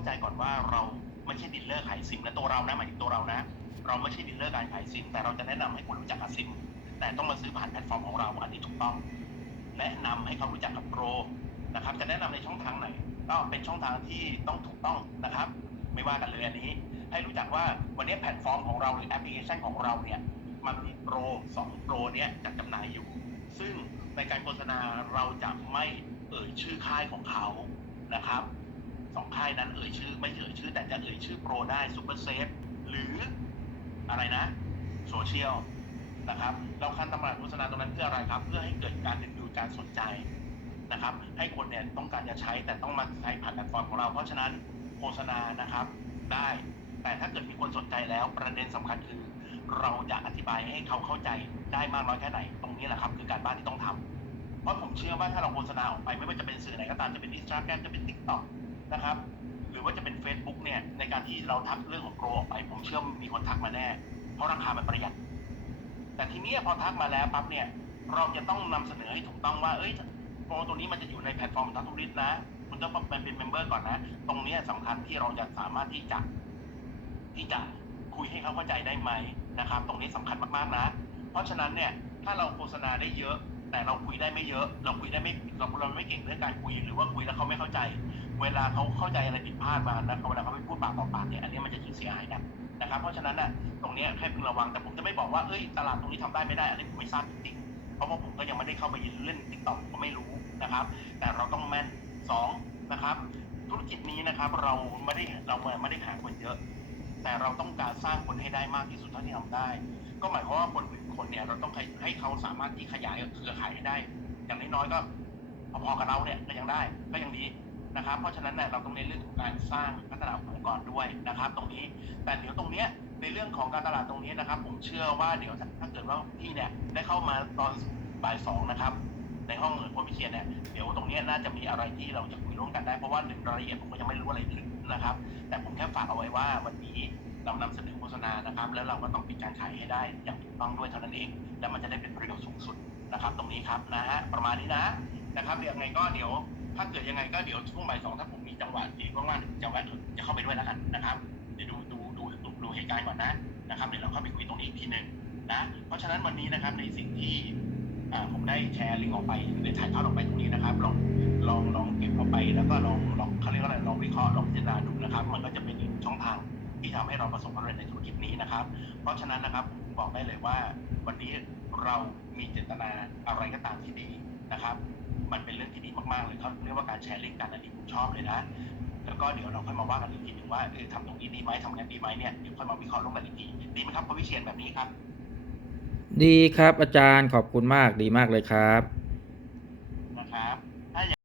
าใจก่อนว่าเราไม่ใช่ดีลเลอร์ขายซิมและตัวเรานะหมายถึงตัวเรานะ เราไม่ใช่ดีลเลอร์การขายซิมแต่เราจะแนะนำให้คุณรู้จักกับซิมแต่ต้องมาซื้อผ่านแพลตฟอร์มของเราอันนี้ถูกต้อง แนะนำให้เขารู้จักกับโปรนะครับ จะแนะนำในช่องทางไหนก็เป็นช่องทางที่ต้องถูกต้องนะครับ ไม่ว่ากันเลยอันนี้ ให้รู้จักว่าวันนี้แพลตฟอร์มของเราหรือแอปพลิเคชันของเราเนี่ยมันมีโปรสองโปรเนี้ยจัดจำหน่ายอยู่ ซึ่งในการโฆษณาเราจะไม่เอ่ยชื่อค่ายของเขานะครับ สองค่ายนั้นเอ่ยชื่อ ไม่เอ่ยชื่อ แต่จะเอ่ยชื่อโปรได้ซูเปอร์เซฟหรืออะไรนะโซเชียลนะครับเราคันตำราโฆษณาตรงนั้นเพื่ออะไรครับ เพื่อให้เกิดการดึงดูดการสนใจนะครับ ให้คนเนี่ยต้องการจะใช้แต่ต้องมาใช้ผ่านแพลตฟอร์มของเรา เพราะฉะนั้นโฆษณานะครับได้ แต่ถ้าเกิดมีคนสนใจแล้วประเด็นสำคัญคือ เราจะอธิบายให้เขาเข้าใจได้มากน้อยแค่ไหน ตรงนี้แหละครับคือการบ้านที่ต้องทำเพราะผมเชื่อว่าถ้าเราโฆษณาออกไปไม่ว่าจะเป็นสื่อไหนก็ตามจะเป็นอินสตาแกรมจะเป็นทิกต็อก นะครับ หรือว่าจะเป็น Facebook เนี่ยในการที่เราทักเรื่องของโปรออกไป ผมเชื่อมีคนทักมาแน่ เพราะราคามันประหยัด แต่ทีนี้พอทักมาแล้วปั๊บเนี่ยเราจะต้องนำเสนอให้ถูกต้องว่า เอ้ยโปรตัวนี้มันจะอยู่ในแพลตฟอร์มทักทุริสนะคุณต้องเป็นเป็นเมมเบอร์ก่อนนะ ตรงนี้ยสำคัญที่เราจะสามารถที่จะ ที่จะคุยให้เขาเข้าใจได้ไหมนะครับ ตรงนี้สำคัญมากๆนะ เพราะฉะนั้นเนี่ย ถ้าเราโฆษณาได้เยอะ แต่เราคุยได้ไม่เยอะ เราคุยได้ไม่เราเราไม่เก่งเรื่องการคุยหรือว่าคุยแล้วเขาไม่เข้าใจ เวลาเขาเข้าใจอะไรผิดพลาดมาแล้วเวลาเขาไปพูดปากต่อปากเนี่ยอันนี้มันจะยิ่งเสียหายนะนะครับ เพราะฉะนั้นน่ะตรงนี้แค่พึงระวังแต่ผมจะไม่บอกว่าเอ้ยตลาดตรงนี้ทำได้ไม่ได้อันนี้ผมไม่ทราบจริงๆเพราะว่าผมก็ยังไม่ได้เข้าไปยินเล่นติ๊กต็อกก็ไม่รู้นะครับ แต่เราต้องแม่นสองนะครับ ธุรกิจนี้นะครับเราไม่ได้เราไม่ได้หาคนเยอะ แต่เราต้องการสร้างคนให้ได้มากที่สุดเท่าที่ทำได้ ก็หมายความว่าคนหนึ่งคนเนี่ยเราต้องให้ให้เขาสามารถที่ขยายเครือข่ายให้ได้ อย่างน้อยๆก็พอๆกับเราเนี่ยก็ยังได้ก็ยังดี นะครับ เพราะฉะนั้นเนี่ยเราต้องเน้นเรื่องของการสร้างพัฒนาองค์กรด้วยนะครับ ตรงนี้ แต่เดี๋ยวตรงเนี้ยในเรื่องของการตลาดตรงนี้นะครับ ผมเชื่อว่าเดี๋ยวถ้าเกิดว่าพี่เนี่ยได้เข้ามาตอนบ่ายสองนะครับในห้องโพมิเชียนเนี่ยเดี๋ยวตรงเนี้ยน่าจะมีอะไรที่เราจะคุยร่วมกันได้เพราะว่าหนึ่งรายละเอียดผมก็ยังไม่รู้อะไรลึกนะครับ แต่ผมแค่ฝากเอาไว้ว่าวันนี้เรานำเสนอโฆษณานะครับ แล้วเราก็ต้องปิดการขายให้ได้อย่างถูกต้องด้วยเท่านั้นเอง แล้วมันจะได้เป็นประโยชน์สูงสุดนะครับ ตรงนี้ครับนะฮะประมาณนี้นะนะครับเดี๋ยวยังไงก็เดี๋ยว ถ้าเกิดยังไงก็เดี๋ยวช่วงบ่ายสองถ้าผมมีจังหวะที่ว่างๆจะแวะจะเข้าไปด้วยแล้วกันนะครับเดี๋ยวดูดูดูดูดูเหตุการณ์ก่อนนะนะครับเดี๋ยวเราเข้าไปคุยตรงนี้อีกทีหนึ่งนะเพราะฉะนั้นวันนี้นะครับในสิ่งที่ผมได้แชร์ลิงก์ออกไปหรือถ่ายทอดออกไปตรงนี้นะครับลองลองลองเก็บเอาไปแล้วก็ลองลองเขาเรียกว่าอะไรลองวิเคราะห์ลองพิจารณาดูนะครับ มันก็จะเป็นอีกช่องทางที่ทำให้เราประสบความสำเร็จในธุรกิจนี้นะครับ เพราะฉะนั้นนะครับผมบอกได้เลยว่า วันนี้เรามีเจตนาอะไรก็ตามที่ดีนะครับ มันเป็นเรื่องที่ดีมากๆเลยเขาเรียกว่าการแชร์ลิงก์กันอันนี้ผมชอบเลยนะ แล้วก็เดี๋ยวเราค่อยมาว่ากันอีกทีหนึ่งว่าเออทำตรงนี้ดีไหมทำงานดีไหมเนี่ยเดี๋ยวค่อยมาวิเคราะห์ร่วมกันอีกทีดีไหมครับพวิเชียนแบบนี้ครับ ดีครับอาจารย์ขอบคุณมากดีมากเลยครับ